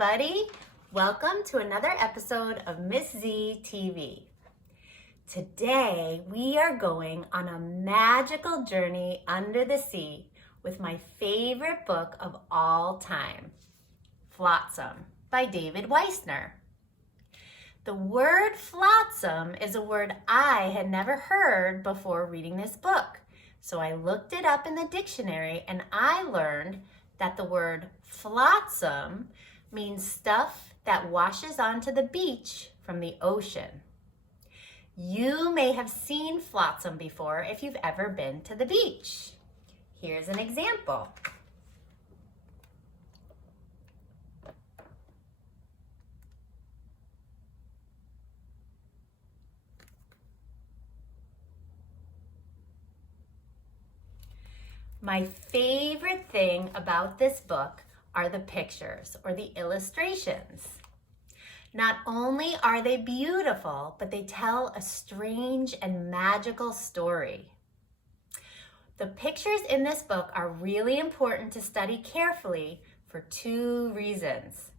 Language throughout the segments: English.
everybody. Welcome to another episode of Miss Z TV. Today, we are going on a magical journey under the sea with my favorite book of all time, Flotsam by David Weissner. The word flotsam is a word I had never heard before reading this book. So I looked it up in the dictionary and I learned that the word flotsam means stuff that washes onto the beach from the ocean. You may have seen flotsam before if you've ever been to the beach. Here's an example. My favorite thing about this book are the pictures or the illustrations. Not only are they beautiful, but they tell a strange and magical story. The pictures in this book are really important to study carefully for two reasons.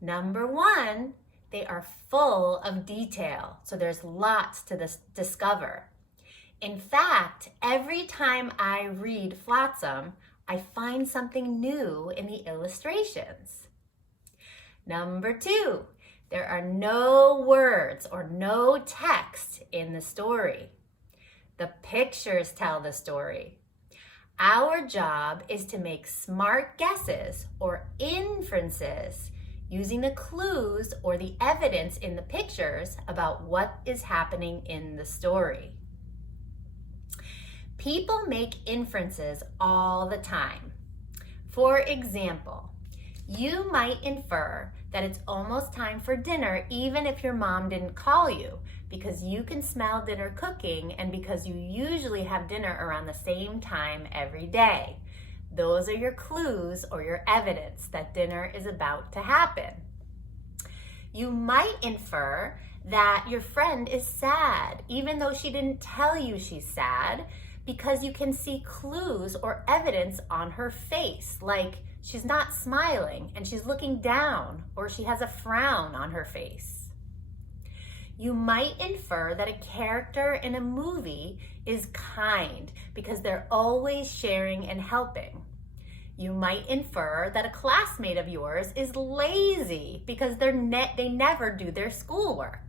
Number one, they are full of detail, so there's lots to discover. In fact, every time I read Flotsam, I find something new in the illustrations. Number two, there are no words or no text in the story. The pictures tell the story. Our job is to make smart guesses or inferences using the clues or the evidence in the pictures about what is happening in the story. People make inferences all the time. For example, you might infer that it's almost time for dinner even if your mom didn't call you, because you can smell dinner cooking and because you usually have dinner around the same time every day. Those are your clues or your evidence that dinner is about to happen. You might infer that your friend is sad even though she didn't tell you she's sad, because you can see clues or evidence on her face, like she's not smiling and she's looking down, or she has a frown on her face. You might infer that a character in a movie is kind because they're always sharing and helping. You might infer that a classmate of yours is lazy because they never do their schoolwork.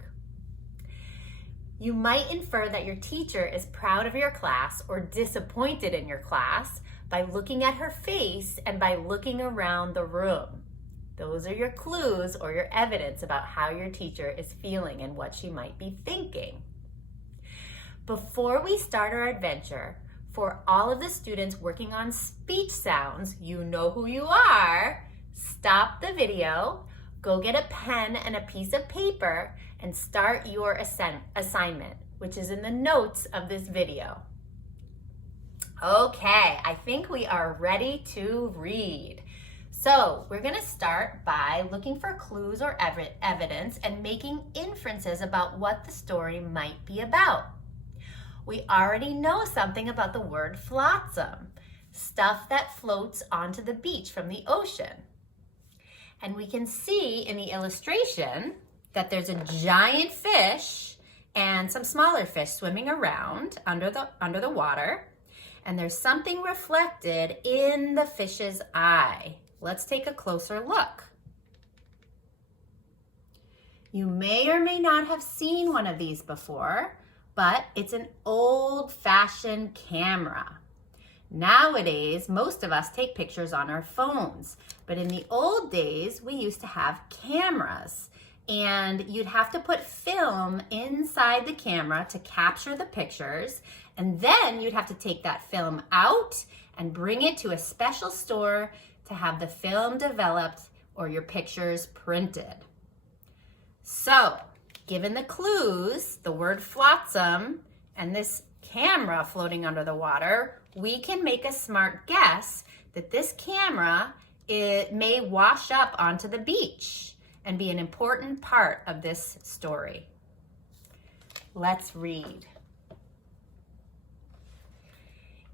You might infer that your teacher is proud of your class or disappointed in your class by looking at her face and by looking around the room. Those are your clues or your evidence about how your teacher is feeling and what she might be thinking. Before we start our adventure, for all of the students working on speech sounds, you know who you are. Stop the video, go get a pen and a piece of paper, and start your assignment, which is in the notes of this video. Okay, I think we are ready to read. So we're gonna start by looking for clues or evidence and making inferences about what the story might be about. We already know something about the word flotsam, stuff that floats onto the beach from the ocean. And we can see in the illustration that there's a giant fish and some smaller fish swimming around under the water. And there's something reflected in the fish's eye. Let's take a closer look. You may or may not have seen one of these before, but it's an old-fashioned camera. Nowadays, most of us take pictures on our phones, but in the old days, we used to have cameras, and you'd have to put film inside the camera to capture the pictures, and then you'd have to take that film out and bring it to a special store to have the film developed or your pictures printed. So, given the clues, the word flotsam, and this camera floating under the water, we can make a smart guess that this camera may wash up onto the beach and be an important part of this story. Let's read.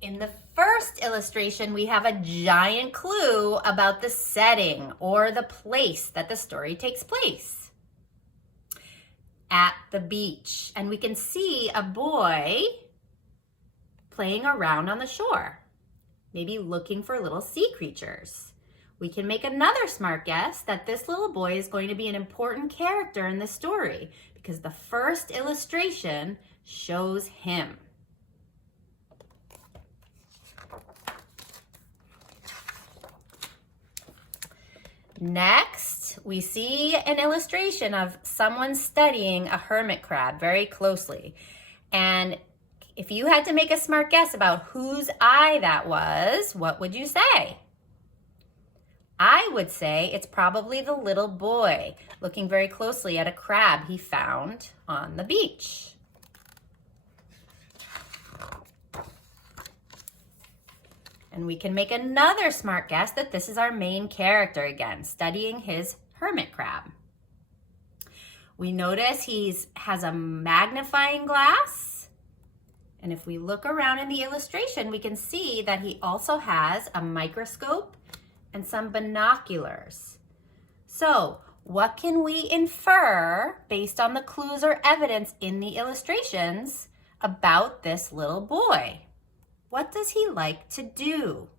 In the first illustration, we have a giant clue about the setting or the place that the story takes place. At the beach, and we can see a boy playing around on the shore, maybe looking for little sea creatures. We can make another smart guess that this little boy is going to be an important character in the story because the first illustration shows him. Next, we see an illustration of someone studying a hermit crab very closely. And if you had to make a smart guess about whose eye that was, what would you say? I would say it's probably the little boy looking very closely at a crab he found on the beach. And we can make another smart guess that this is our main character again, studying his hermit crab. We notice he has a magnifying glass. And if we look around in the illustration, we can see that he also has a microscope and some binoculars. So, what can we infer based on the clues or evidence in the illustrations about this little boy? What does he like to do?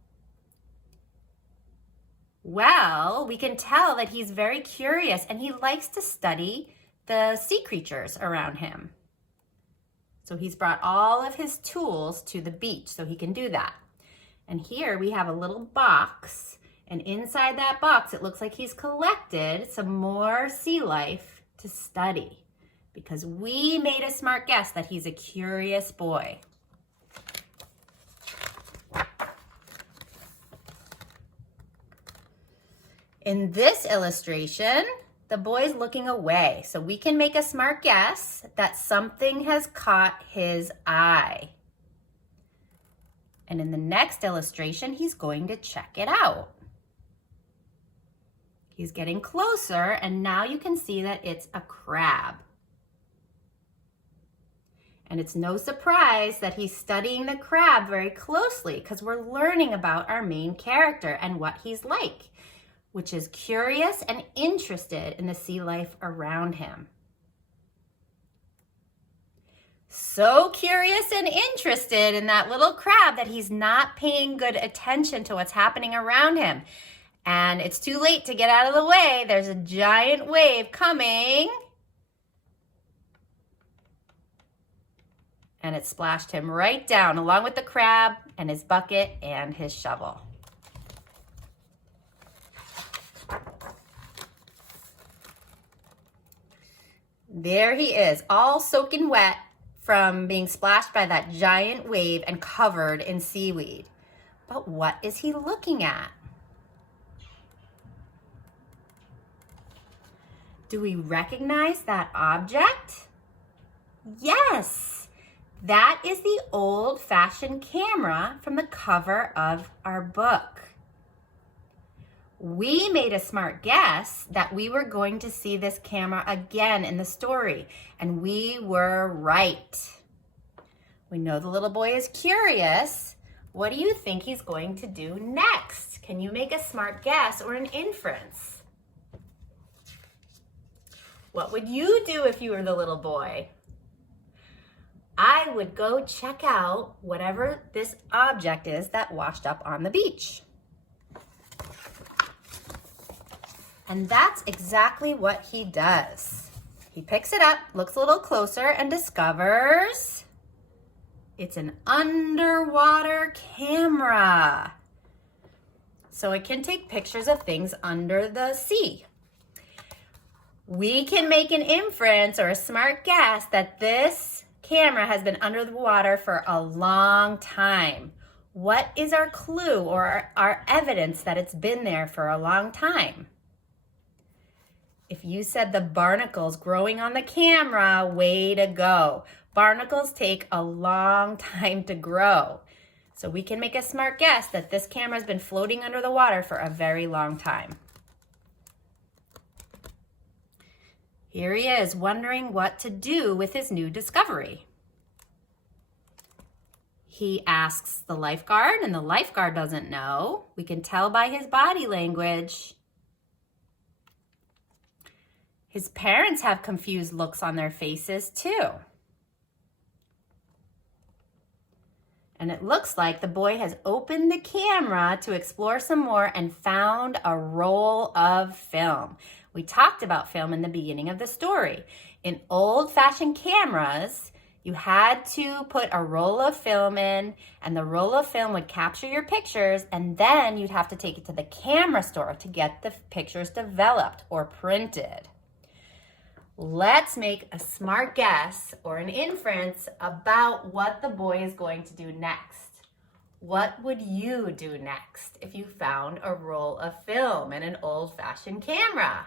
Well, we can tell that he's very curious and he likes to study the sea creatures around him. So he's brought all of his tools to the beach so he can do that. And here we have a little box, and inside that box it looks like he's collected some more sea life to study because we made a smart guess that he's a curious boy. In this illustration, the boy's looking away, so we can make a smart guess that something has caught his eye. And in the next illustration, he's going to check it out. He's getting closer, and now you can see that it's a crab. And it's no surprise that he's studying the crab very closely because we're learning about our main character and what he's like, which is curious and interested in the sea life around him. So curious and interested in that little crab that he's not paying good attention to what's happening around him. And it's too late to get out of the way. There's a giant wave coming. And it splashed him right down along with the crab and his bucket and his shovel. There he is, all soaking wet from being splashed by that giant wave and covered in seaweed. But what is he looking at? Do we recognize that object? Yes, that is the old-fashioned camera from the cover of our book. We made a smart guess that we were going to see this camera again in the story, and we were right. We know the little boy is curious. What do you think he's going to do next? Can you make a smart guess or an inference? What would you do if you were the little boy? I would go check out whatever this object is that washed up on the beach. And that's exactly what he does. He picks it up, looks a little closer, and discovers it's an underwater camera. So it can take pictures of things under the sea. We can make an inference or a smart guess that this camera has been under the water for a long time. What is our clue or our evidence that it's been there for a long time? If you said the barnacles growing on the camera, way to go. Barnacles take a long time to grow. So we can make a smart guess that this camera has been floating under the water for a very long time. Here he is, wondering what to do with his new discovery. He asks the lifeguard, and the lifeguard doesn't know. We can tell by his body language. His parents have confused looks on their faces too. And it looks like the boy has opened the camera to explore some more and found a roll of film. We talked about film in the beginning of the story. In old-fashioned cameras, you had to put a roll of film in, and the roll of film would capture your pictures, and then you'd have to take it to the camera store to get the pictures developed or printed. Let's make a smart guess or an inference about what the boy is going to do next. What would you do next if you found a roll of film in an old-fashioned camera?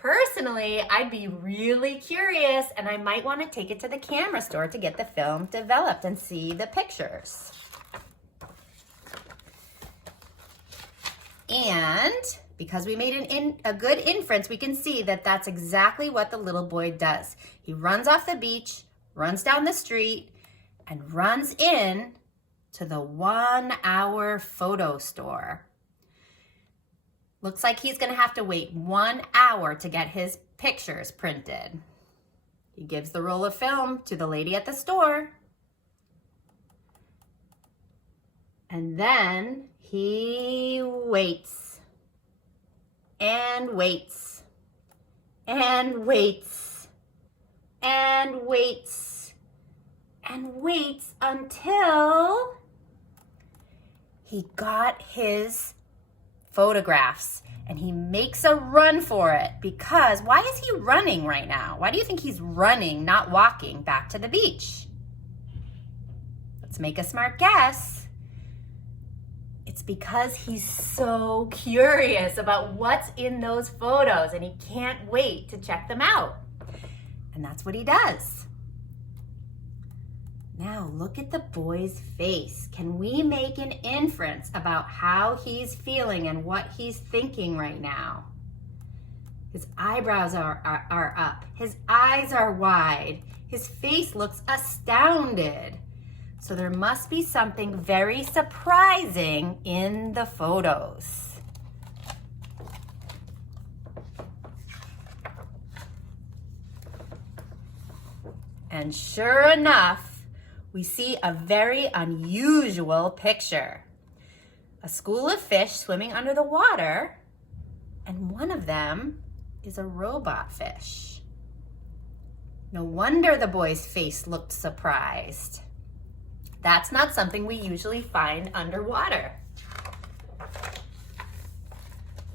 Personally, I'd be really curious, and I might want to take it to the camera store to get the film developed and see the pictures. And because we made a good inference, we can see that that's exactly what the little boy does. He runs off the beach, runs down the street, and runs in to the 1 hour photo store. Looks like he's gonna have to wait 1 hour to get his pictures printed. He gives the roll of film to the lady at the store. And then he waits and waits and waits and waits and waits until he got his photographs, and he makes a run for it. Because why is he running right now? Why do you think he's running, not walking back to the beach? Let's make a smart guess. It's because he's so curious about what's in those photos, and he can't wait to check them out. And that's what he does. Now look at the boy's face. Can we make an inference about how he's feeling and what he's thinking right now? His eyebrows are up. His eyes are wide. His face looks astounded. So there must be something very surprising in the photos. And sure enough, we see a very unusual picture. A school of fish swimming under the water, and one of them is a robot fish. No wonder the boy's face looked surprised. That's not something we usually find underwater.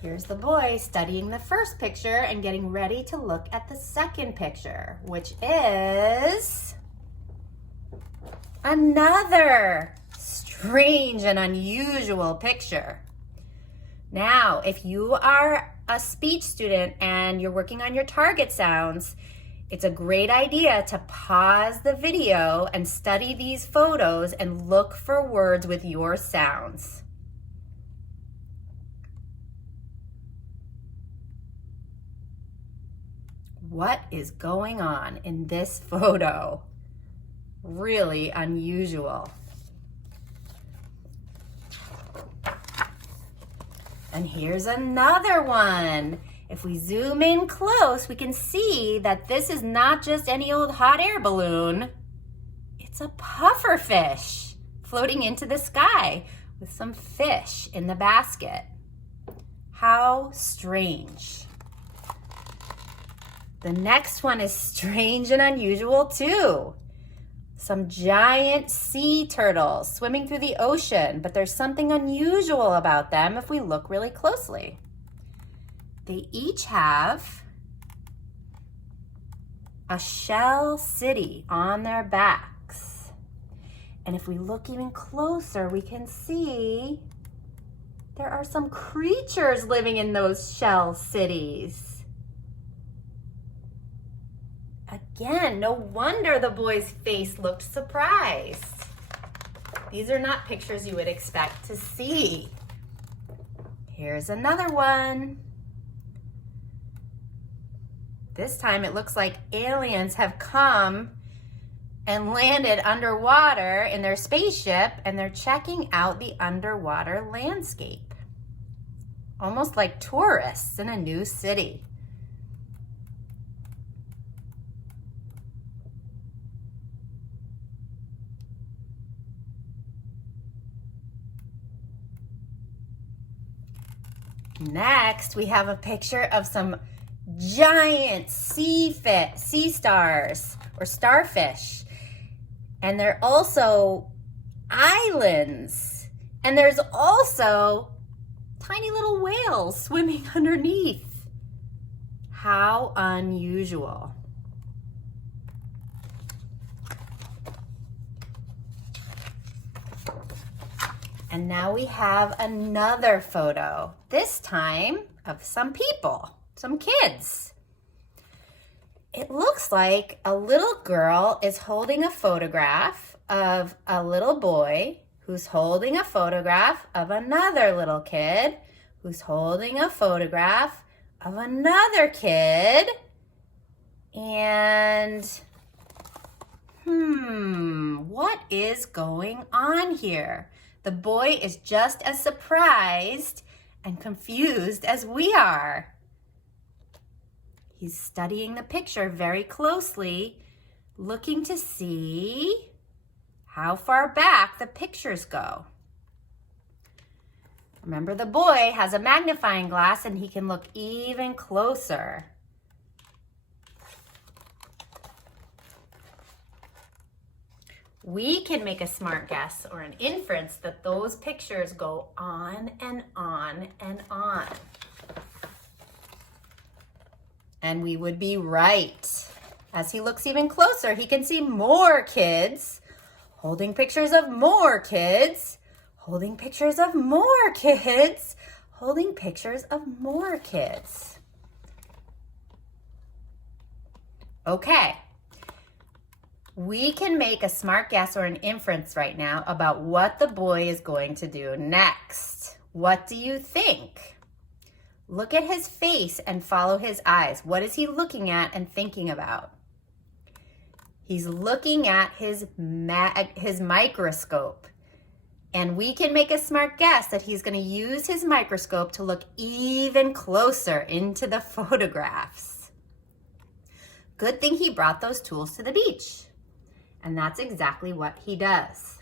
Here's the boy studying the first picture and getting ready to look at the second picture, which is another strange and unusual picture. Now, if you are a speech student and you're working on your target sounds, it's a great idea to pause the video and study these photos and look for words with your sounds. What is going on in this photo? Really unusual. And here's another one. If we zoom in close, we can see that this is not just any old hot air balloon. It's a puffer fish floating into the sky with some fish in the basket. How strange. The next one is strange and unusual too. Some giant sea turtles swimming through the ocean, but there's something unusual about them if we look really closely. They each have a shell city on their backs. And if we look even closer, we can see there are some creatures living in those shell cities. Again, no wonder the boy's face looked surprised. These are not pictures you would expect to see. Here's another one. This time it looks like aliens have come and landed underwater in their spaceship, and they're checking out the underwater landscape. Almost like tourists in a new city. Next, we have a picture of some giant sea stars or starfish. And they're also islands. And there's also tiny little whales swimming underneath. How unusual. And now we have another photo, this time of some people, some kids. It looks like a little girl is holding a photograph of a little boy who's holding a photograph of another little kid who's holding a photograph of another kid. And, what is going on here? The boy is just as surprised and confused as we are. He's studying the picture very closely, looking to see how far back the pictures go. Remember, the boy has a magnifying glass and he can look even closer. We can make a smart guess or an inference that those pictures go on and on and on. And we would be right. As he looks even closer, he can see more kids holding pictures of more kids, holding pictures of more kids, holding pictures of more kids. Okay. We can make a smart guess or an inference right now about what the boy is going to do next. What do you think? Look at his face and follow his eyes. What is he looking at and thinking about? He's looking at his microscope. And we can make a smart guess that he's going to use his microscope to look even closer into the photographs. Good thing he brought those tools to the beach. And that's exactly what he does.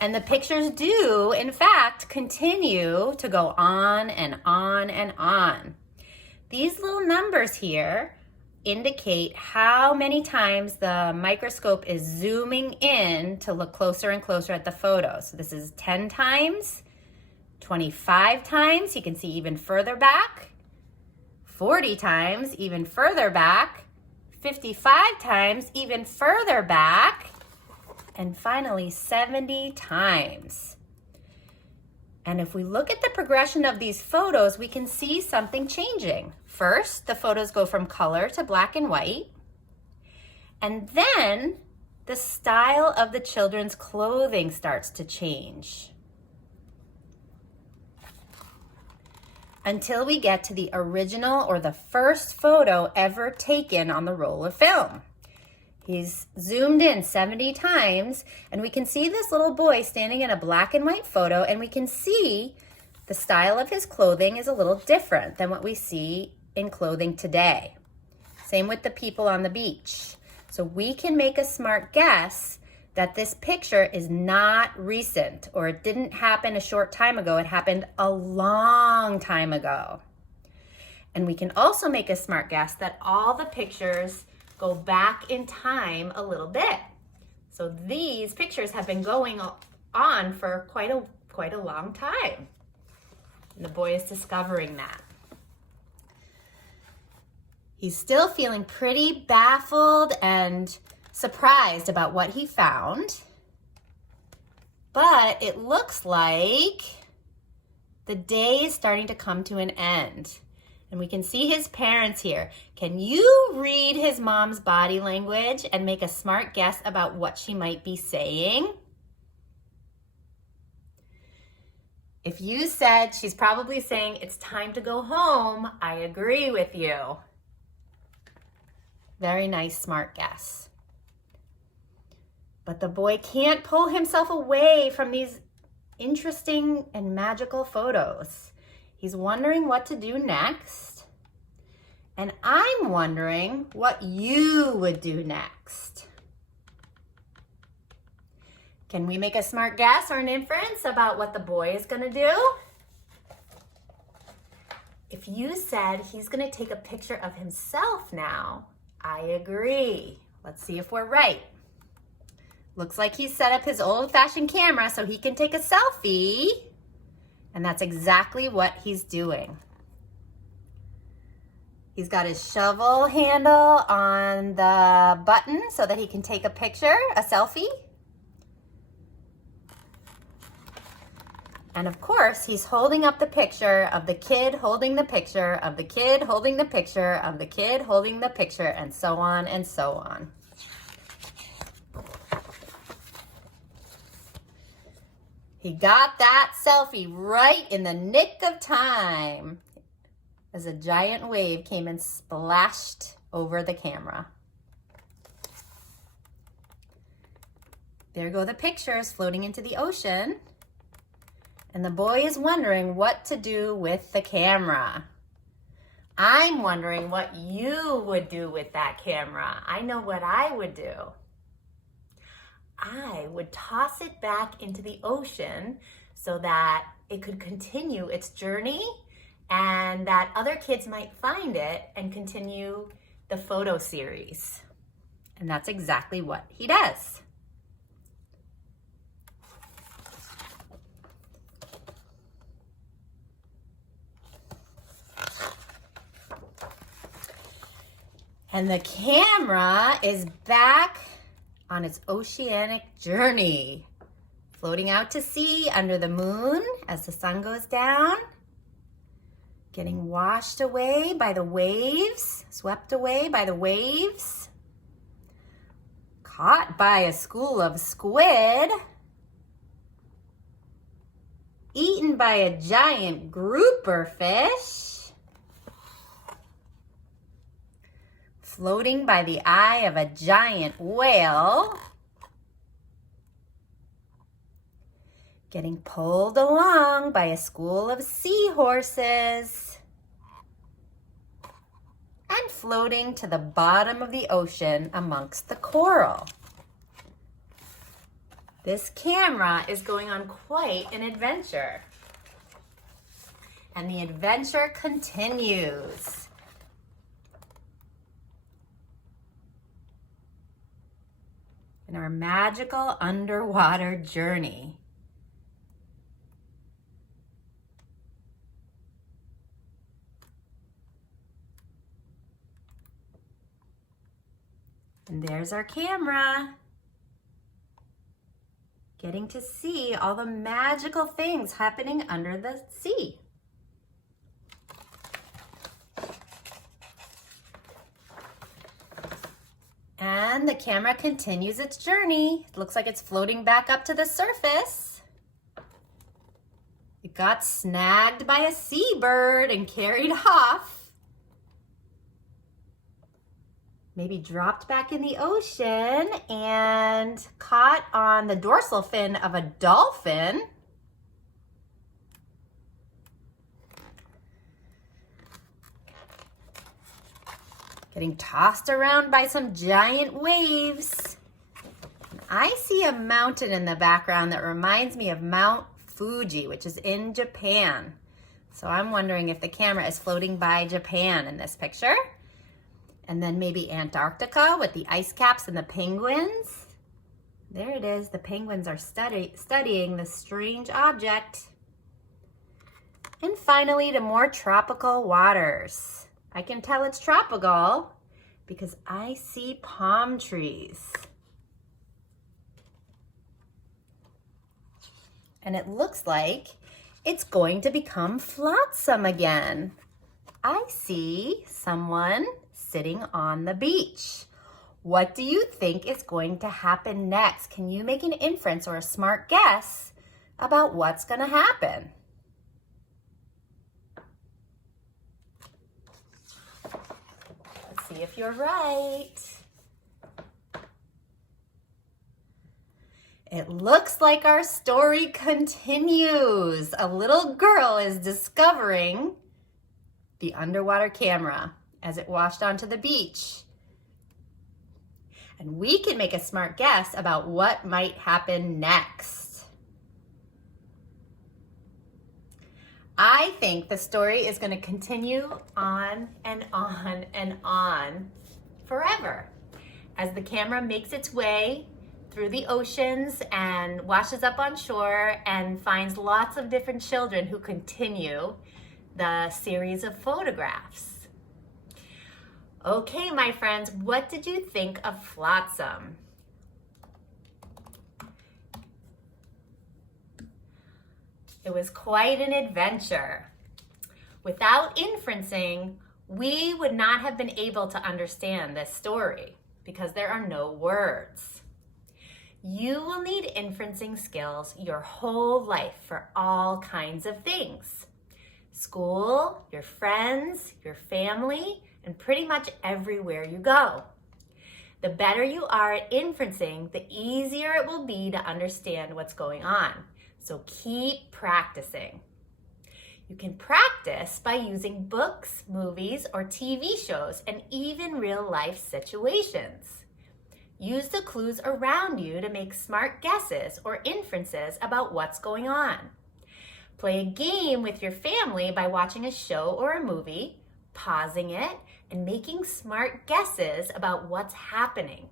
And the pictures do, in fact, continue to go on and on and on. These little numbers here indicate how many times the microscope is zooming in to look closer and closer at the photo. So this is 10 times, 25 times, you can see even further back, 40 times, even further back, 55 times, even further back, and finally 70 times. And if we look at the progression of these photos, we can see something changing. First, the photos go from color to black and white. And then the style of the children's clothing starts to change. Until we get to the original or the first photo ever taken on the roll of film. He's zoomed in 70 times, and we can see this little boy standing in a black and white photo, and we can see the style of his clothing is a little different than what we see in clothing today. Same with the people on the beach. So we can make a smart guess that this picture is not recent, or it didn't happen a short time ago, it happened a long time ago. And we can also make a smart guess that all the pictures go back in time a little bit. So these pictures have been going on for quite a long time. And the boy is discovering that. He's still feeling pretty baffled and surprised about what he found. But it looks like the day is starting to come to an end. And we can see his parents here. Can you read his mom's body language and make a smart guess about what she might be saying? If you said she's probably saying it's time to go home, I agree with you. Very nice, smart guess. But the boy can't pull himself away from these interesting and magical photos. He's wondering what to do next. And I'm wondering what you would do next. Can we make a smart guess or an inference about what the boy is going to do? If you said he's going to take a picture of himself now, I agree. Let's see if we're right. Looks like he's set up his old-fashioned camera so he can take a selfie. And that's exactly what he's doing. He's got his shovel handle on the button so that he can take a picture, a selfie. And of course, he's holding up the picture of the kid holding the picture of the kid holding the picture of the kid holding the picture, and so on and so on. He got that selfie right in the nick of time as a giant wave came and splashed over the camera. There go the pictures floating into the ocean. And the boy is wondering what to do with the camera. I'm wondering what you would do with that camera. I know what I would do. I would toss it back into the ocean so that it could continue its journey and that other kids might find it and continue the photo series. And that's exactly what he does. And the camera is back on its oceanic journey, floating out to sea under the moon as the sun goes down, getting washed away by the waves, swept away by the waves, caught by a school of squid, eaten by a giant grouper fish, floating by the eye of a giant whale, getting pulled along by a school of seahorses, and floating to the bottom of the ocean amongst the coral. This camera is going on quite an adventure. And the adventure continues. In our magical underwater journey. And there's our camera, getting to see all the magical things happening under the sea. And the camera continues its journey. It looks like it's floating back up to the surface. It got snagged by a seabird and carried off. Maybe dropped back in the ocean and caught on the dorsal fin of a dolphin. Getting tossed around by some giant waves. I see a mountain in the background that reminds me of Mount Fuji, which is in Japan. So I'm wondering if the camera is floating by Japan in this picture. And then maybe Antarctica with the ice caps and the penguins. There it is. The penguins are studying this strange object. And finally, to more tropical waters. I can tell it's tropical because I see palm trees. And it looks like it's going to become flotsam again. I see someone sitting on the beach. What do you think is going to happen next? Can you make an inference or a smart guess about what's going to happen? see if you're right. It looks like our story continues. A little girl is discovering the underwater camera as it washed onto the beach. And we can make a smart guess about what might happen next. I think the story is going to continue on and on and on forever as the camera makes its way through the oceans and washes up on shore and finds lots of different children who continue the series of photographs. Okay, my friends, what did you think of Flotsam? It was quite an adventure. Without inferencing, we would not have been able to understand this story because there are no words. You will need inferencing skills your whole life for all kinds of things. School, your friends, your family, and pretty much everywhere you go. The better you are at inferencing, the easier it will be to understand what's going on. So keep practicing. You can practice by using books, movies, or TV shows, and even real-life situations. Use the clues around you to make smart guesses or inferences about what's going on. Play a game with your family by watching a show or a movie, pausing it, and making smart guesses about what's happening.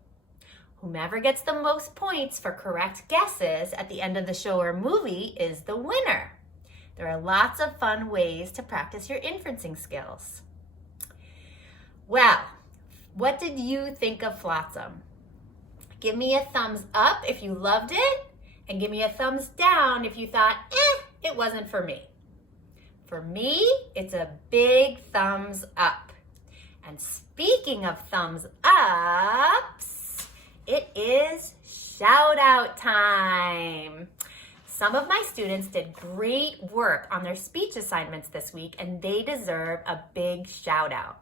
Whomever gets the most points for correct guesses at the end of the show or movie is the winner. There are lots of fun ways to practice your inferencing skills. Well, what did you think of Flotsam? Give me a thumbs up if you loved it, and give me a thumbs down if you thought, it wasn't for me. For me, it's a big thumbs up. And speaking of thumbs ups, it is shout out time. Some of my students did great work on their speech assignments this week, and they deserve a big shout out.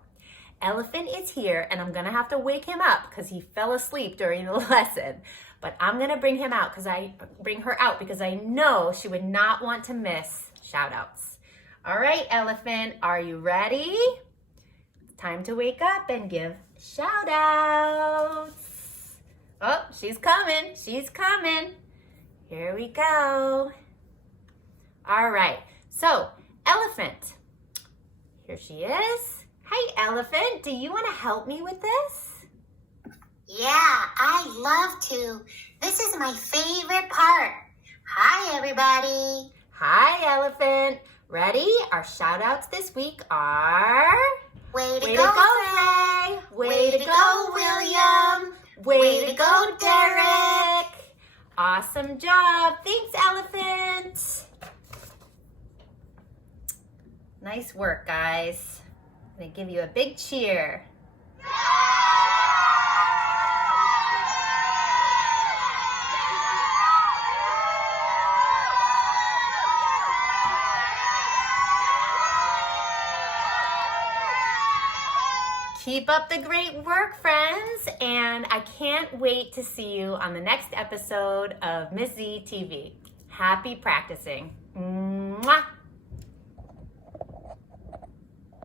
Elephant is here, and I'm gonna have to wake him up because he fell asleep during the lesson. But I'm gonna bring her out because I know she would not want to miss shout outs. All right, Elephant, are you ready? Time to wake up and give shout outs. Oh, she's coming, she's coming. Here we go. All right, so Elephant, here she is. Hi, Elephant, do you want to help me with this? Yeah, I'd love to. This is my favorite part. Hi, everybody. Hi, Elephant. Ready? Our shout outs this week are... Way to go, Faye. Way to go, William. Way to go, Derek. Awesome job. Thanks, Elephant. Nice work, guys. I'm going to give you a big cheer. Keep up the great work, friends, and I can't wait to see you on the next episode of Miss Z TV. Happy practicing. Mwah!